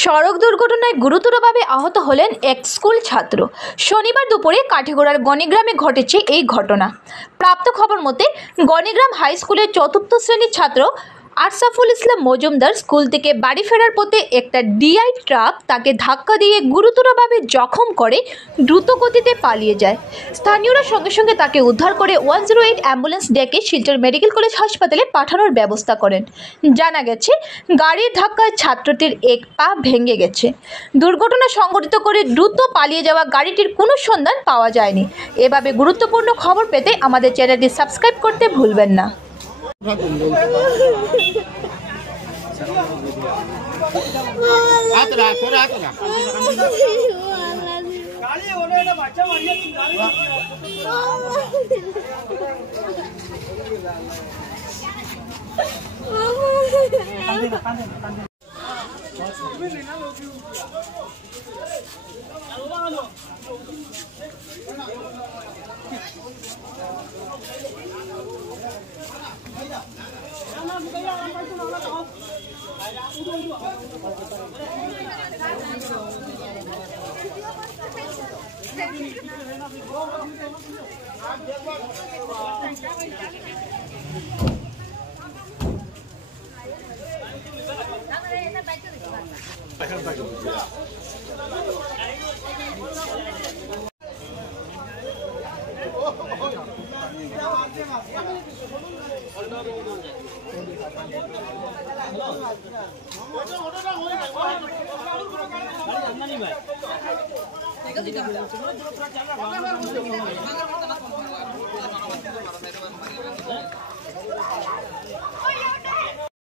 সড়ক দুর্ঘটনায় গুরুতরভাবে আহত হলেন এক স্কুল ছাত্র। শনিবার দুপুরে কাঠিগড়ার গণিগ্রামে ঘটেছে এই ঘটনা। প্রাপ্ত খবর মতে গণিগ্রাম হাই স্কুলের চতুর্থ শ্রেণীর ছাত্র আশরাফুল ইসলাম মজুমদার স্কুল থেকে বাড়ি ফেরার পথে একটা ডিআই ট্রাক তাকে ধাক্কা দিয়ে গুরুতরভাবে জখম করে দ্রুত গতিতে পালিয়ে যায়। স্থানীয়রা সঙ্গে সঙ্গে তাকে উদ্ধার করে 108 অ্যাম্বুলেন্স ডেকে শিলচর মেডিকেল কলেজ হাসপাতালে পাঠানোর ব্যবস্থা করেন। জানা গেছে, গাড়ির ধাক্কায় ছাত্রটির এক পা ভেঙে গেছে। দুর্ঘটনা সংঘটিত করে দ্রুত পালিয়ে যাওয়া গাড়িটির কোনো সন্ধান পাওয়া যায়নি। এভাবে গুরুত্বপূর্ণ খবর পেতে আমাদের চ্যানেলটি সাবস্ক্রাইব করতে ভুলবেন না।